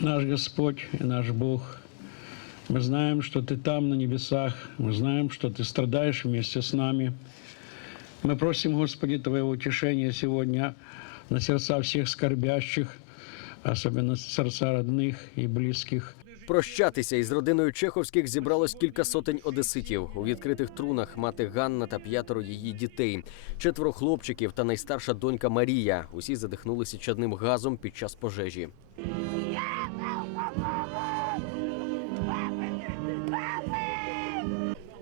наш Господь и наш Бог. Мы знаем, что Ты там, на небесах. Мы знаем, что Ты страдаешь вместе с нами. Мы просим, Господи, Твоего утешения сегодня на сердца всех скорбящих, особенно сердца родных и близких. Прощатися із родиною Чеховських зібралось кілька сотень одеситів. У відкритих трунах мати Ганна та п'ятеро її дітей, четверо хлопчиків та найстарша донька Марія. Усі задихнулися чадним газом під час пожежі.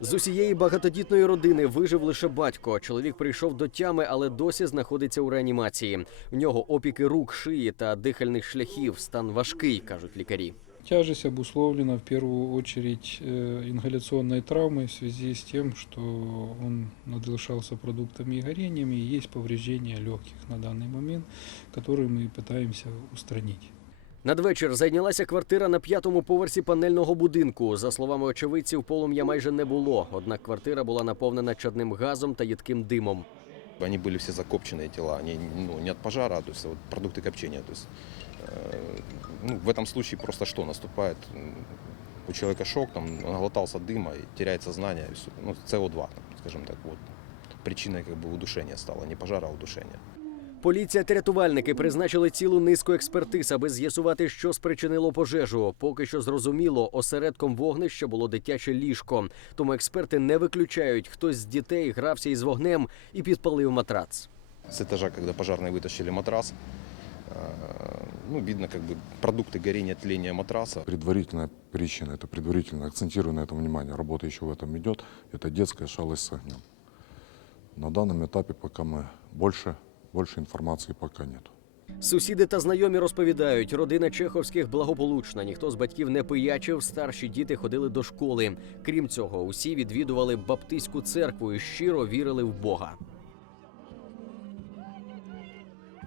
З усієї багатодітної родини вижив лише батько. Чоловік прийшов до тями, але досі знаходиться у реанімації. В нього опіки рук, шиї та дихальних шляхів. Стан важкий, кажуть лікарі. Тяжесть обусловлена в первую очередь э, ингаляционной травмой в связи с тем, что он надышался продуктами и горениями, и есть повреждения легких на данный момент, которые мы пытаемся устранить. Надвечір зайнялася квартира на п'ятому поверсі панельного будинку. За словами очевидців, полум'я майже не було. Однак квартира була наповнена чадним газом та їдким димом. Они были все закопченные тела, они ну, не от пожара, а то есть вот продукты копчения. То есть, э, ну, в этом случае просто что наступает? М, У человека шок, там, он глотался дыма и теряет сознание, и всё. ну, СО2, там, скажем так, вот. Причиной как бы удушения стало, не пожара, а удушения. Поліція та рятувальники призначили цілу низку експертиз, аби з'ясувати, що спричинило пожежу. Поки що зрозуміло, осередком вогнища було дитяче ліжко. Тому експерти не виключають, хтось з дітей грався із вогнем і підпалив матрац. С этажа, когда пожарные вытащили матрас, э, ну, видно как бы продукты горения, тления матраса. Предварительная причина, это предварительно акцентирую на этом внимание, работа еще в этом идет, это детская шалость с огнем. На данном этапе пока мы больше, больше информации пока нет. Сусіди та знайомі розповідають, родина Чеховських благополучна. Ніхто з батьків не пиячив, старші діти ходили до школи. Крім цього, усі відвідували баптистську церкву і щиро вірили в Бога.